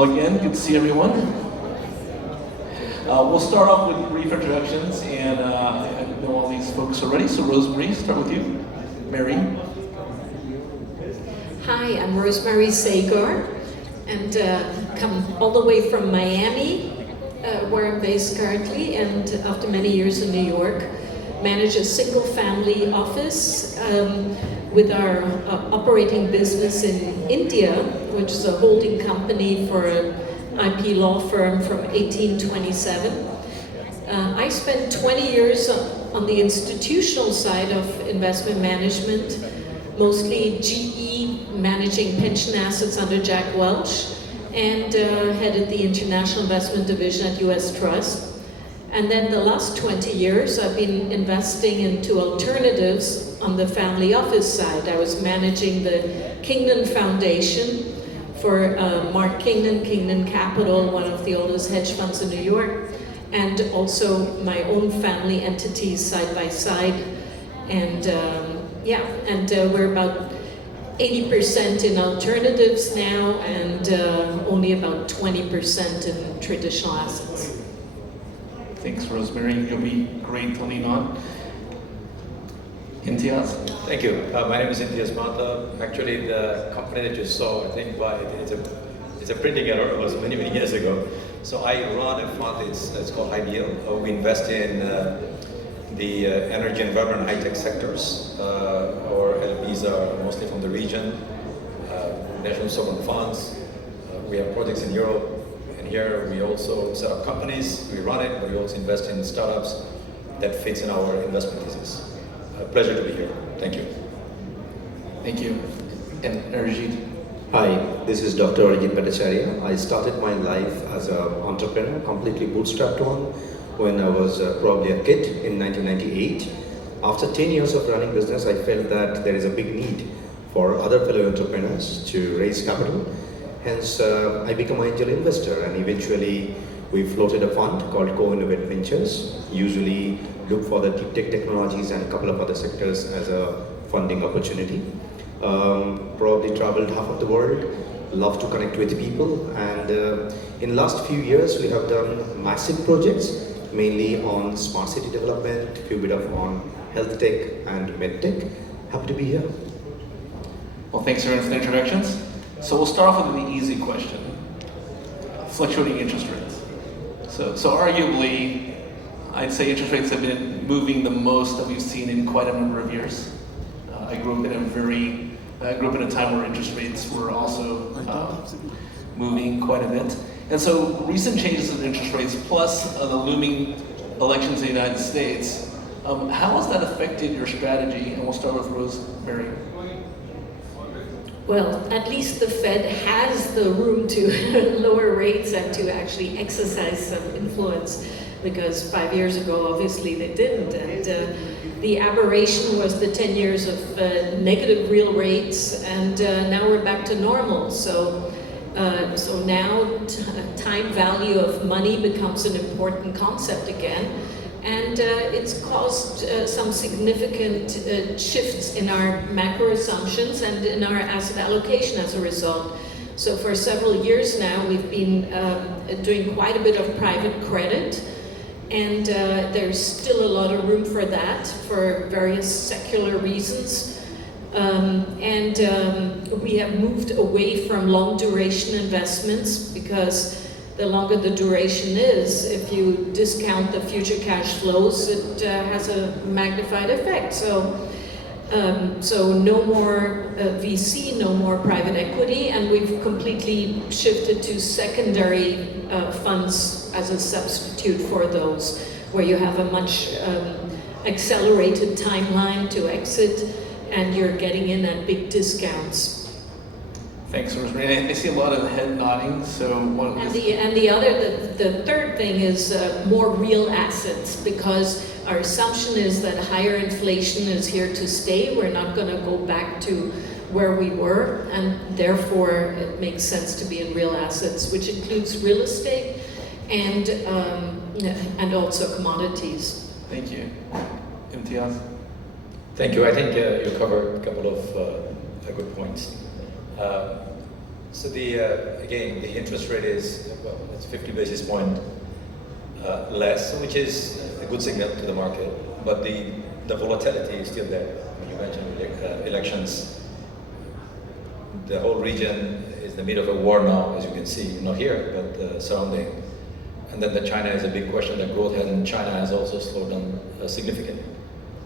Well, again, good to see everyone. We'll start off with brief introductions, and I know all these folks already, so Rosemary, start with you. Mary. Hi, I'm Rosemary Sagar, and come all the way from Miami, where I'm based currently, and after many years in New York, manage a single family office with our operating business in India, which is a holding company for an IP law firm from 1827. I spent 20 years on the institutional side of investment management, mostly GE, managing pension assets under Jack Welch, and headed the International Investment Division at US Trust. And then the last 20 years, I've been investing into alternatives on the family office side. I was managing the Kingdon Foundation for Mark Kingdon, Kingdon Capital, one of the oldest hedge funds in New York, and also my own family entities side by side. And we're about 80% in alternatives now, and only about 20% in traditional assets. Thanks, Rosemary. You'll be great to lean on. Imtiaz. Thank you. My name is Imtiaz Mata. Actually, the company that you saw, I think it's a printing error. It was many years ago. So I run a fund. It's called Ideal. We invest in the energy, environment, high-tech sectors. Our LPs are mostly from the region, national sovereign funds. We have projects in Europe. Here we also set up companies, we run it, but we also invest in startups that fits in our investment thesis. A pleasure to be here. Thank you. Thank you. And Arijit. Hi, this is Dr. Arijit Bhattacharya. I started my life as an entrepreneur, completely bootstrapped one, when I was probably a kid in 1998. After 10 years of running business, I felt that there is a big need for other fellow entrepreneurs to raise capital. Hence, I became an angel investor, and eventually we floated a fund called Co-Innovate Ventures. Usually look for the deep tech technologies and a couple of other sectors as a funding opportunity. Probably traveled half of the world, love to connect with people, and in last few years we have done massive projects, mainly on smart city development, a few bit of on health tech and med tech. Happy to be here. Well, thanks everyone for the introductions. So we'll start off with the easy question, fluctuating interest rates. So arguably, I'd say interest rates have been moving the most that we've seen in quite a number of years. I grew up in a time where interest rates were also moving quite a bit. And so recent changes in interest rates, plus the looming elections in the United States, how has that affected your strategy? And we'll start with Rosemary. Well, at least the Fed has the room to lower rates and to actually exercise some influence, because 5 years ago, obviously, they didn't. And the aberration was the 10 years of negative real rates, and now we're back to normal. So now time value of money becomes an important concept again. And it's caused some significant shifts in our macro assumptions and in our asset allocation as a result. So for several years now, we've been doing quite a bit of private credit, and there's still a lot of room for that for various secular reasons. We have moved away from long duration investments, because the longer the duration is, if you discount the future cash flows, it has a magnified effect. So no more VC, no more private equity, and we've completely shifted to secondary funds as a substitute for those, where you have a much accelerated timeline to exit, and you're getting in at big discounts. Thanks, Rosemary. I see a lot of head nodding. So the third thing is more real assets, because our assumption is that higher inflation is here to stay. We're not going to go back to where we were, and therefore it makes sense to be in real assets, which includes real estate and also commodities. Thank you. Imtiaz. Thank you. I think you covered a couple of good points. So again, the interest rate is, well, it's 50 basis point less, which is a good signal to the market, but the volatility is still there. I mean, you mentioned elections. The whole region is in the middle of a war now, as you can see, not here, but surrounding. And then China is a big question. The growth in China has also slowed down significantly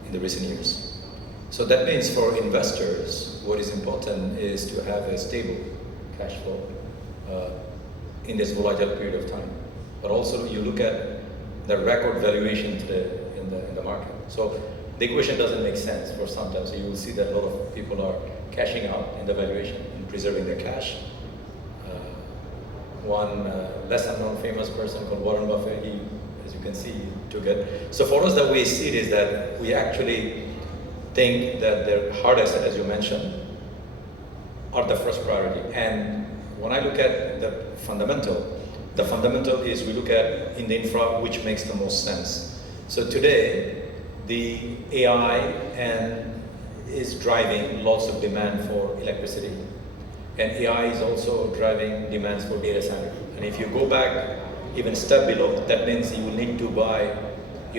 in the recent years. So that means for investors, what is important is to have a stable cash flow in this volatile period of time. But also you look at the record valuation today in the market. So the equation doesn't make sense for some time. So you will see that a lot of people are cashing out in the valuation and preserving their cash. One less unknown famous person called Warren Buffett, he, as you can see, took it. So for us, the way we see it is that we actually think that the hard asset, as you mentioned, are the first priority. And when I look at the fundamental is we look at in the infra which makes the most sense. So today, the AI is driving lots of demand for electricity. And AI is also driving demands for data center. And if you go back even step below, that means you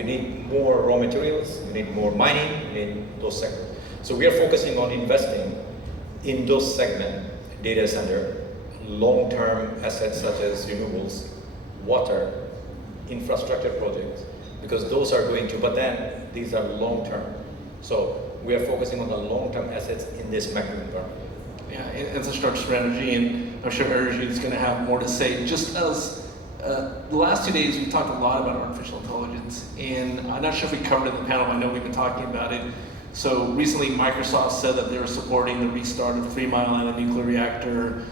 need more raw materials, you need more mining, you need those sectors. So we are focusing on investing in those segments, data center, long-term assets such as renewables, water, infrastructure projects, because those are going to, but then these are long-term. So we are focusing on the long-term assets in this macro environment. Yeah, infrastructure strategy, and I'm sure Arijit is going to have more to say. Just as the last 2 days, we talked a lot about artificial intelligence, and I'm not sure if we covered it in the panel, but I know we've been talking about it. So recently, Microsoft said that they were supporting the restart of 3 Mile Island nuclear reactor.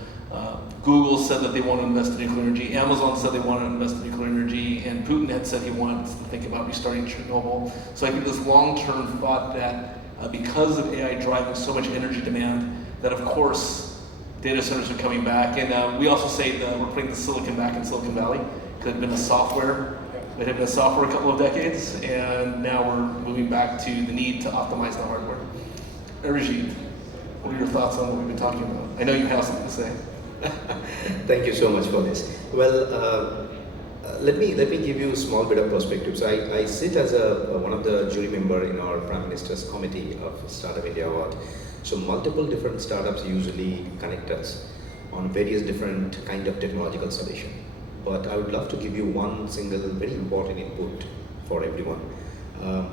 Google said that they want to invest in nuclear energy. Amazon said they want to invest in nuclear energy, and Putin had said he wanted to think about restarting Chernobyl. So I think this long-term thought that because of AI driving so much energy demand, that of course data centers are coming back, and we also say that we're putting the silicon back in Silicon Valley. It had been a software. It had been a software a couple of decades, and now we're moving back to the need to optimize the hardware. Arijit, what are your thoughts on what we've been talking about? I know you have something to say. Thank you so much for this. Well, let me give you a small bit of perspective. So I sit as one of the jury member in our Prime Minister's Committee of Startup India Award. So multiple different startups usually connect us on various different kind of technological solution. But I would love to give you one single very important input for everyone.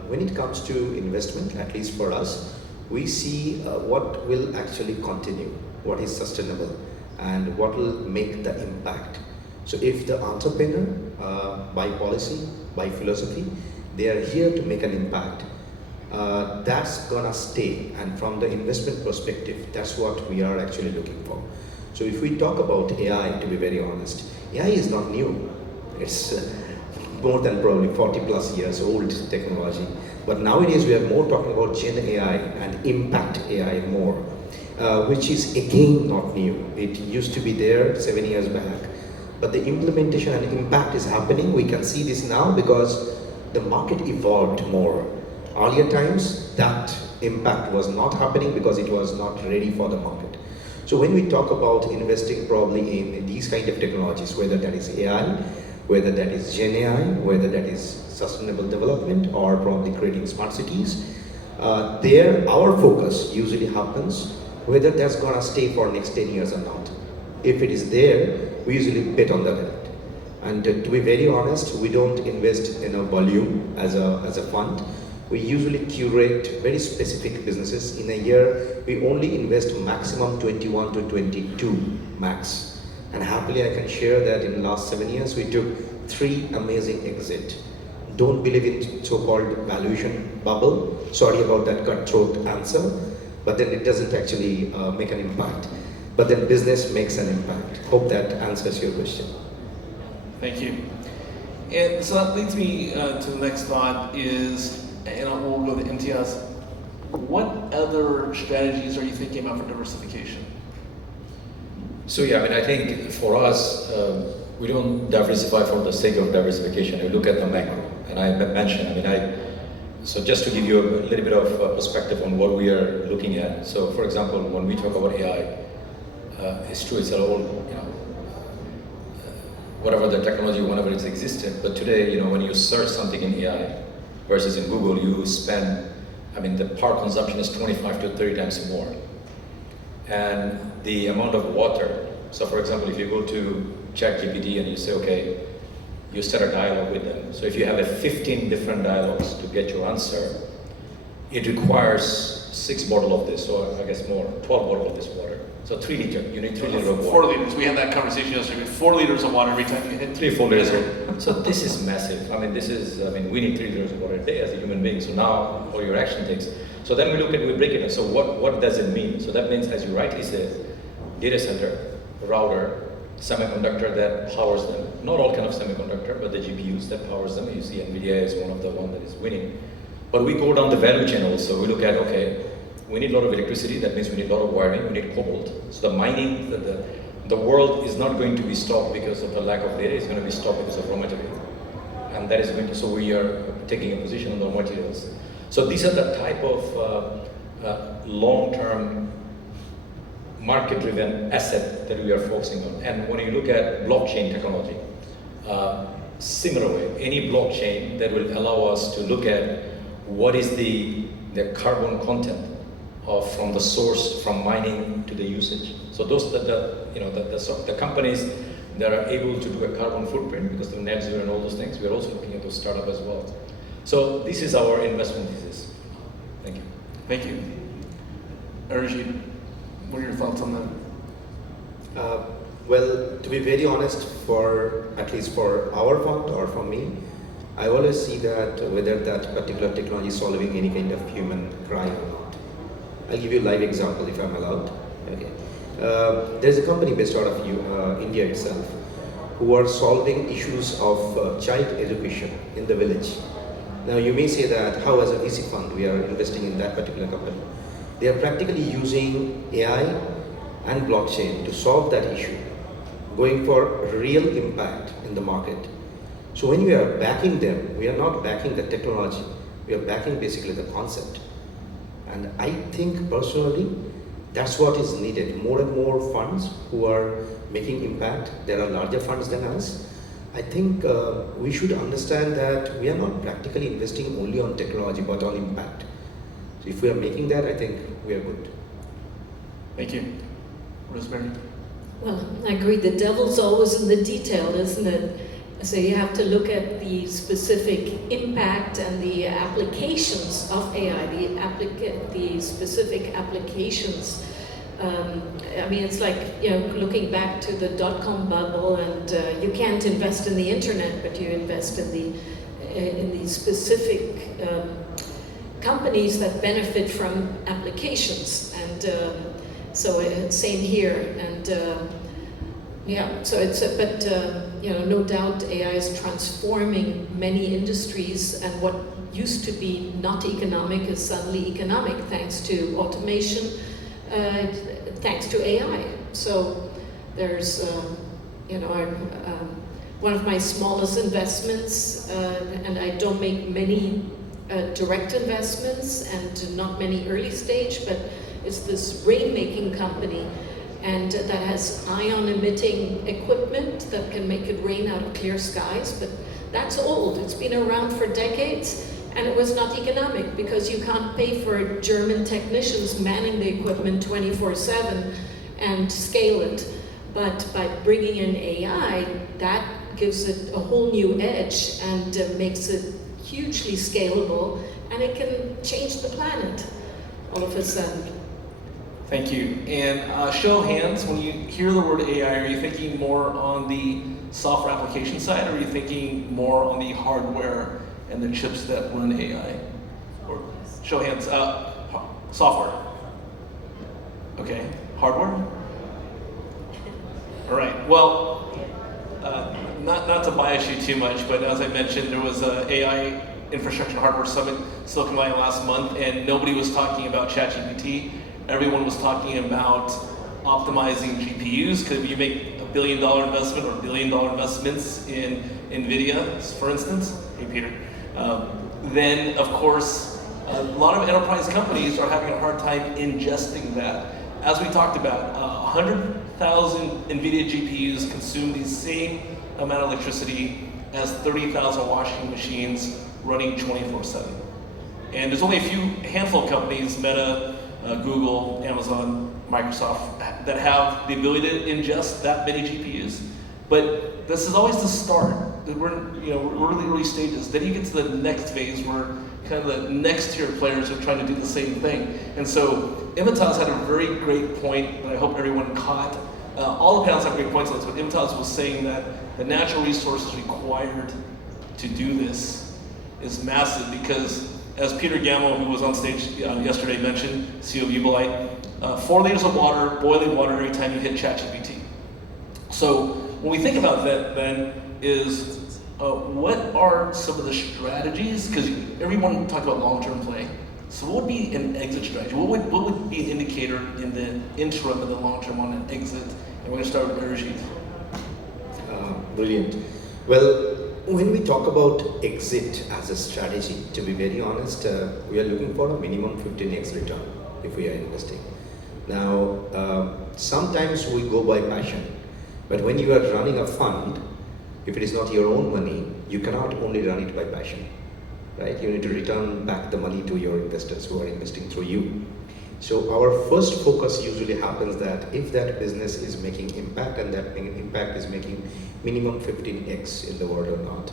When it comes to investment, at least for us, we see what will actually continue, what is sustainable, and what will make the impact. So if the entrepreneur, by policy, by philosophy, they are here to make an impact, that's gonna stay. And from the investment perspective, that's what we are actually looking for. So if we talk about AI, to be very honest, AI is not new. It's more than probably 40 plus years old technology. But nowadays we are more talking about Gen AI and impact AI more, which is again not new. It used to be there 7 years back. But the implementation and impact is happening. We can see this now because the market evolved more. Earlier times, that impact was not happening because it was not ready for the market. So when we talk about investing probably in these kind of technologies, whether that is AI, whether that is Gen AI, whether that is sustainable development, or probably creating smart cities, there our focus usually happens whether that's gonna stay for next 10 years or not. If it is there, we usually bet on that. And to be very honest, we don't invest in a volume as a fund. We usually curate very specific businesses. In a year, we only invest maximum 21 to 22 max. And happily, I can share that in the last 7 years, we took 3 amazing exits. Don't believe in so-called valuation bubble. Sorry about that cutthroat answer, but then it doesn't actually make an impact. But then business makes an impact. Hope that answers your question. Thank you. And so that leads me to the next thought is, and we'll go to Imtiaz. What other strategies are you thinking about for diversification? So yeah, I mean, I think for us, we don't diversify for the sake of diversification. We look at the macro, and I mentioned, so just to give you a little bit of perspective on what we are looking at. So for example, when we talk about AI, it's true, it's all, whatever the technology, whenever it's existed. But today, when you search something in AI versus in Google, you spend, the power consumption is 25 to 30 times more. And the amount of water, so for example, if you go to ChatGPT and you say, okay, you start a dialogue with them. So if you have 15 different dialogues to get your answer, it requires 6 bottles of this, or I guess more, 12 bottles of this water. So 3 liters, you need 3 liters of water. 4 liters, we had that conversation yesterday, 4 liters of water every time you hit. 3, 4 liters. So this is massive. We need 3 liters of water a day as a human being. So now all your action takes. So then we break it down. So what does it mean? So that means, as you rightly said, data center, router, semiconductor that powers them. Not all kind of semiconductor, but the GPUs that powers them. You see NVIDIA is one of the one that is winning. But we go down the value chain also. We look at, okay, we need a lot of electricity. That means we need a lot of wiring. We need cobalt. So the mining, the world is not going to be stopped because of the lack of data. It's going to be stopped because of raw material. And that is going to, so we are taking a position on raw materials. So these are the type of long-term market-driven asset that we are focusing on. And when you look at blockchain technology, similar way, any blockchain that will allow us to look at what is the carbon content from the source, from mining to the usage. So those the companies that are able to do a carbon footprint because of net zero and all those things, we are also looking at those startups as well. So this is our investment thesis. Thank you. Thank you. Arijit, what are your thoughts on that? Well, to be very honest, at least for our fund or for me, I always see that whether that particular technology is solving any kind of human crime or not. I'll give you a live example if I'm allowed. Okay. There's a company based out of India itself who are solving issues of child education in the village. Now you may say that how as a VC fund we are investing in that particular company. They are practically using AI and blockchain to solve that issue, going for real impact in the market. So when we are backing them, we are not backing the technology, we are backing basically the concept. And I think personally, that's what is needed. More and more funds who are making impact, there are larger funds than us. I think we should understand that we are not practically investing only on technology, but on impact. So if we are making that, I think we are good. Thank you. Rosemary? Well, I agree. The devil's always in the detail, isn't it? So you have to look at the specific impact and the applications of AI, the specific applications. It's like looking back to the dot-com bubble, and you can't invest in the internet, but you invest in the specific companies that benefit from applications, and so same here. And so it's no doubt AI is transforming many industries, and what used to be not economic is suddenly economic thanks to automation, thanks to AI. So there's one of my smallest investments, and I don't make many direct investments and not many early stage, but it's this rainmaking company, and that has ion-emitting equipment that can make it rain out of clear skies. But that's old. It's been around for decades, and it was not economic because you can't pay for German technicians manning the equipment 24/7 and scale it. But by bringing in AI, that gives it a whole new edge and makes it hugely scalable, and it can change the planet all of a sudden. Thank you. And show of hands, when you hear the word AI, are you thinking more on the software application side, or are you thinking more on the hardware and the chips that run AI? Or show of hands, software. Okay, hardware? All right, well, not to bias you too much, but as I mentioned, there was a AI Infrastructure and Hardware Summit, Silicon Valley last month, and nobody was talking about ChatGPT. Everyone was talking about optimizing GPUs, because if you make $1 billion investment or $1 billion investments in NVIDIA, for instance, hey Peter, then of course, a lot of enterprise companies are having a hard time ingesting that. As we talked about, NVIDIA GPUs consume the same amount of electricity as 30,000 washing machines running 24/7. And there's only a handful of companies, Meta, Google, Amazon, Microsoft, that have the ability to ingest that many GPUs. But this is always the start. We're really early stages. Then you get to the next phase where kind of the next tier players are trying to do the same thing. And so Imitas had a very great point that I hope everyone caught. All the panels have great points on this, but Imitas was saying that the natural resources required to do this is massive because, as Peter Gamble, who was on stage yesterday, mentioned, CEO of Ubolite, 4 liters of water, boiling water every time you hit ChatGPT. So when we think about that, then, is what are some of the strategies? Because everyone talked about long-term play. So what would be an exit strategy? What would be an indicator in the interim and the long-term on an exit? And we're going to start with Arijit. Brilliant. Well, when we talk about exit as a strategy, to be very honest, we are looking for a minimum 15x return if we are investing. Now, sometimes we go by passion, but when you are running a fund, if it is not your own money, you cannot only run it by passion, right? You need to return back the money to your investors who are investing through you. So our first focus usually happens that if that business is making impact and that impact is making minimum 15x in the world or not.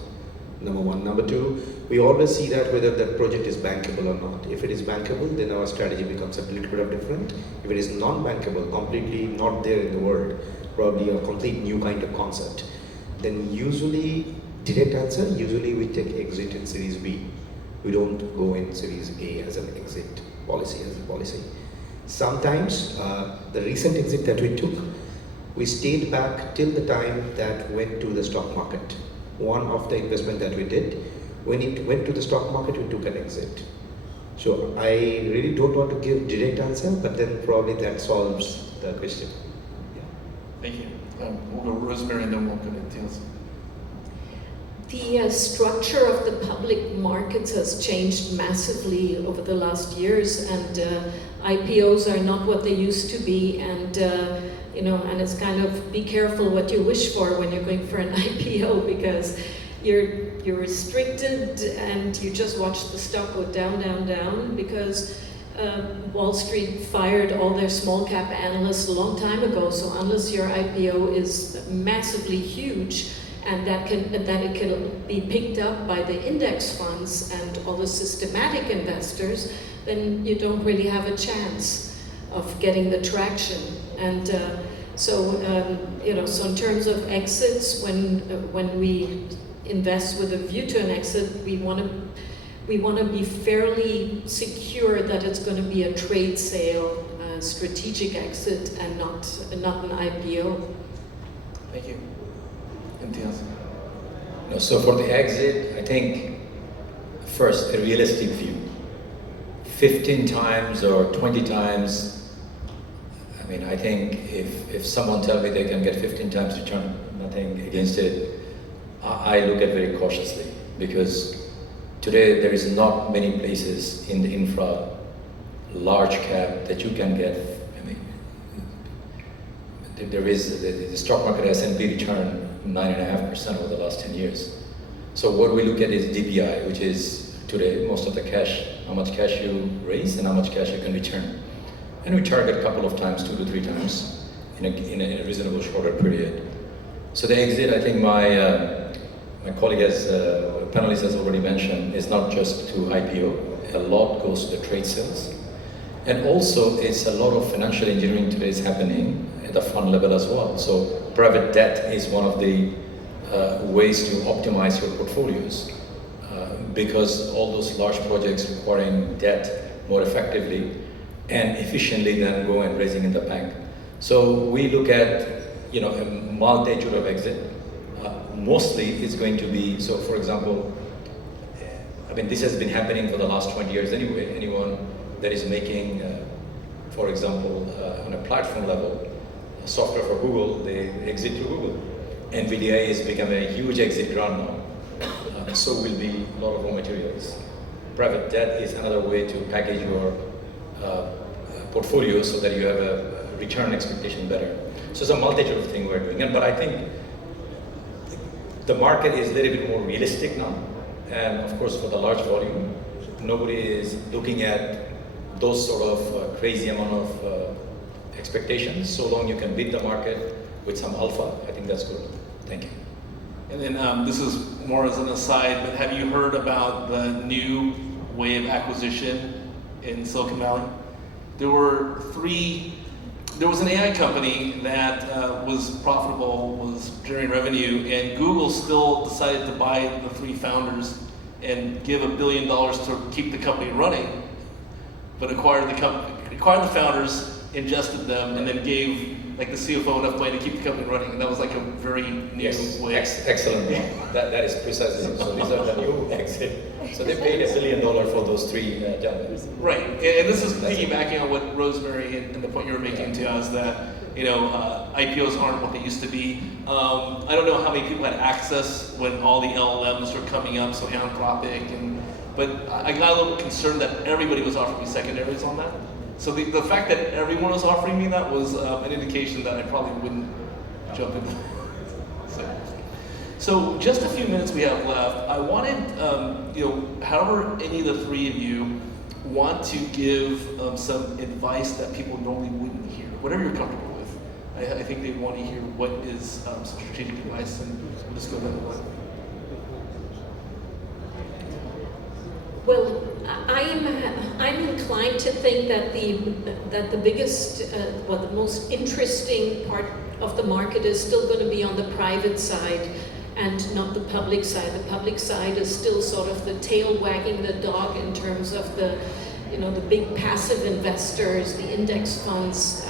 Number one. Number two, we always see that whether that project is bankable or not. If it is bankable, then our strategy becomes a little bit of different. If it is non-bankable, completely not there in the world, probably a complete new kind of concept, then usually, direct answer, usually we take exit in Series B. We don't go in Series A as an exit policy, Sometimes, the recent exit that we took, we stayed back till the time that went to the stock market. One of the investment that we did, when it went to the stock market, we took an exit. So I really don't want to give direct answer, but then probably that solves the question. Yeah. Thank you. We'll go Rosemary and then we'll go to Tias. The structure of the public markets has changed massively over the last years, and IPOs are not what they used to be, and and it's kind of be careful what you wish for when you're going for an IPO, because you're restricted and you just watch the stock go down, down, down, because Wall Street fired all their small cap analysts a long time ago. So unless your IPO is massively huge, and that it can be picked up by the index funds and all the systematic investors, then you don't really have a chance of getting the traction. And so in terms of exits, when we invest with a view to an exit, we want to be fairly secure that it's going to be a trade sale, strategic exit, and not an IPO. Thank you. Tias. No, so for the exit, I think first a realistic view. 15 times or 20 times, I mean, I think if someone tells me they can get 15 times return, nothing against it, I look at very cautiously, because today there is not many places in the infra large cap that you can get. I mean, there is the stock market S&P return 9.5% over the last 10 years. So what we look at is DPI, which is today most of the cash, how much cash you raise and how much cash you can return. And we target a couple of times, 2 to 3 times in a reasonable shorter period. So the exit, I think my colleague panelist has already mentioned, is not just to IPO. A lot goes to the trade sales. And also it's a lot of financial engineering today is happening at the fund level as well. So private debt is one of the ways to optimize your portfolios, because all those large projects requiring debt more effectively and efficiently than go and raising in the bank. So we look at a multitude of exit. Mostly it's going to be, so for example, I mean, this has been happening for the last 20 years anyway. Anyone that is making, for example, on a platform level, software for Google, they exit to Google. NVIDIA has become a huge exit ground now. So will be a lot of raw materials. Private debt is another way to package your portfolio so that you have a return expectation better. So it's a multitude of things we're doing. But I think the market is a little bit more realistic now. And of course, for the large volume, nobody is looking at those sort of crazy amount of expectations. So long you can beat the market with some alpha, I think that's good. Thank you. And then this is more as an aside, but have you heard about the new way of acquisition in Silicon Valley? There was an AI company that was profitable, was generating revenue, and Google still decided to buy the 3 founders and give $1 billion to keep the company running, but acquired the founders, ingested them, and then gave like the CFO enough money to keep the company running, and that was like a very new way. Excellent. That is precisely. So these are the new exit. So they paid $1 billion for those 3 gentlemen. Right, and this is piggybacking on what Rosemary and the point you were making to us that IPOs aren't what they used to be. I don't know how many people had access when all the LLMs were coming up, so Anthropic, but I got a little concerned that everybody was offering me secondaries on that. So the fact that everyone was offering me that was an indication that I probably wouldn't jump into. So just a few minutes we have left. I wanted, however any of the 3 of you want to give some advice that people normally wouldn't hear, whatever you're comfortable with. I think they want to hear what is some strategic advice, and we'll just go that way. Well, I'm inclined to think that the biggest, the most interesting part of the market is still going to be on the private side and not the public side. The public side is still sort of the tail wagging the dog in terms of the big passive investors, the index funds,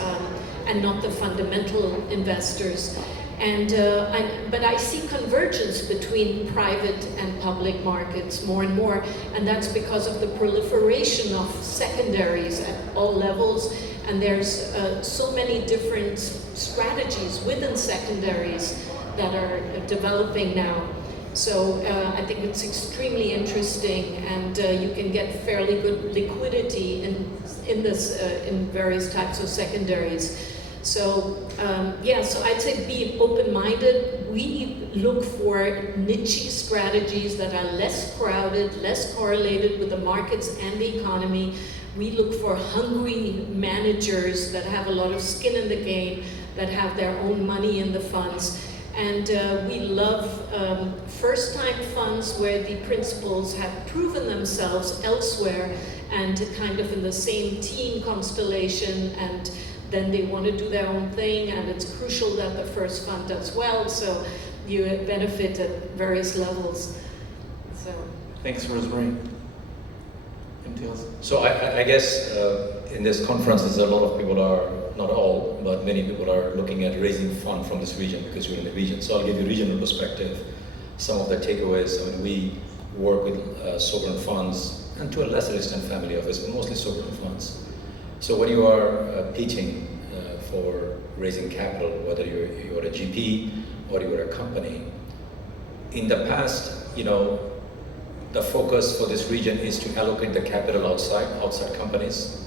and not the fundamental investors. But I see convergence between private and public markets more and more, and that's because of the proliferation of secondaries at all levels, and there's so many different strategies within secondaries that are developing now. So I think it's extremely interesting, and you can get fairly good liquidity in various types of secondaries. So so I'd say be open-minded. We look for niche strategies that are less crowded, less correlated with the markets and the economy. We look for hungry managers that have a lot of skin in the game, that have their own money in the funds. And we love first-time funds where the principals have proven themselves elsewhere and kind of in the same team constellation, and then they want to do their own thing, and it's crucial that the first fund does well, so you benefit at various levels. So. Thanks, Rosemary. MTLs. So I guess in this conference, a lot of people are, not all, but many people are looking at raising fund from this region because we're in the region. So I'll give you regional perspective. Some of the takeaways, we work with sovereign funds, and to a lesser extent family office, but mostly sovereign funds. So when you are pitching for raising capital, whether you're a GP or you're a company, in the past, the focus for this region is to allocate the capital outside companies,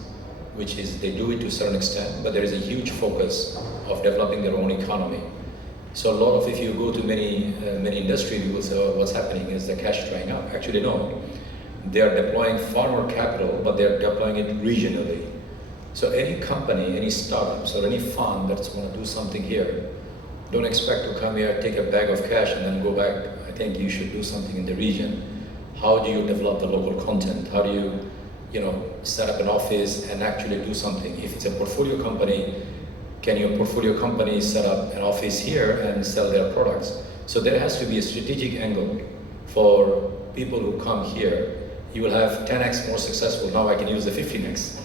which is they do it to a certain extent, but there is a huge focus of developing their own economy. So a lot of, if you go to many industries, you will say, oh, what's happening is the cash drying up. Actually, no. They are deploying far more capital, but they're deploying it regionally. So any company, any startups, or any fund that's going to do something here, don't expect to come here, take a bag of cash, and then go back. I think you should do something in the region. How do you develop the local content? How do you, set up an office and actually do something? If it's a portfolio company, can your portfolio company set up an office here and sell their products? So there has to be a strategic angle for people who come here. You will have 10x more successful. Now I can use the 15x.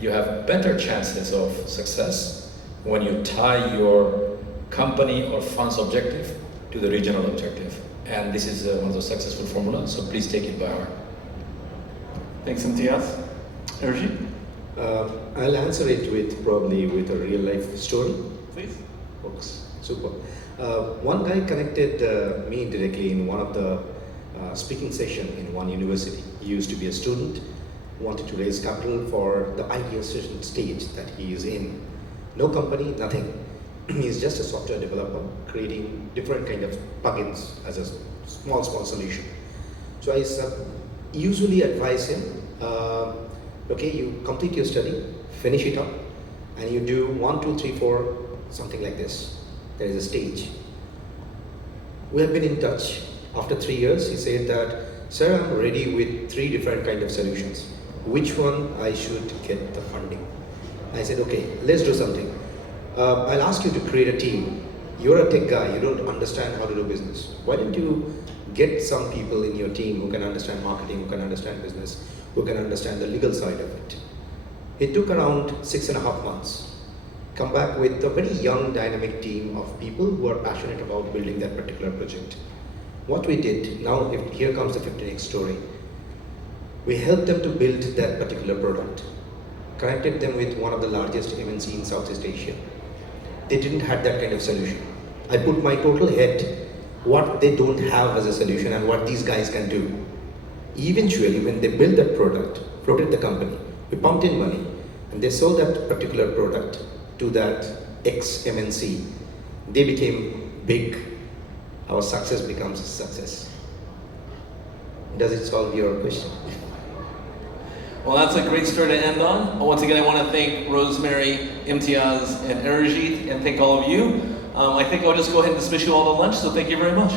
You have better chances of success when you tie your company or fund's objective to the regional objective. And this is one of the successful formulas, so please take it by heart. Thanks, Imtiaz. Erji? I'll answer it with a real life story. Please. Folks, super. One guy connected me directly in one of the speaking session in one university. He used to be a student, wanted to raise capital for the ideal stage that he is in. No company, nothing. he's just a software developer creating different kind of plugins as a small solution. So I usually advise him, okay, you complete your study, finish it up, and you do 1, 2, 3, 4, something like this. There is a stage. We have been in touch. After 3 years, he said that, sir, I'm ready with 3 different kind of solutions. Which one I should get the funding? I said, okay, let's do something. I'll ask you to create a team. You're a tech guy, you don't understand how to do business. Why don't you get some people in your team who can understand marketing, who can understand business, who can understand the legal side of it? It took around 6.5 months. Come back with a very young, dynamic team of people who are passionate about building that particular project. What we did, now here comes the 15x story. We helped them to build that particular product, connected them with one of the largest MNC in Southeast Asia. They didn't have that kind of solution. I put my total head what they don't have as a solution and what these guys can do. Eventually, when they built that product, floated the company, we pumped in money, and they sold that particular product to that ex-MNC. They became big. Our success becomes a success. Does it solve your question? Well, that's a great story to end on. Once again, I want to thank Rosemary, Imtiaz, and Arijit, and thank all of you. I think I'll just go ahead and dismiss you all to lunch, so thank you very much.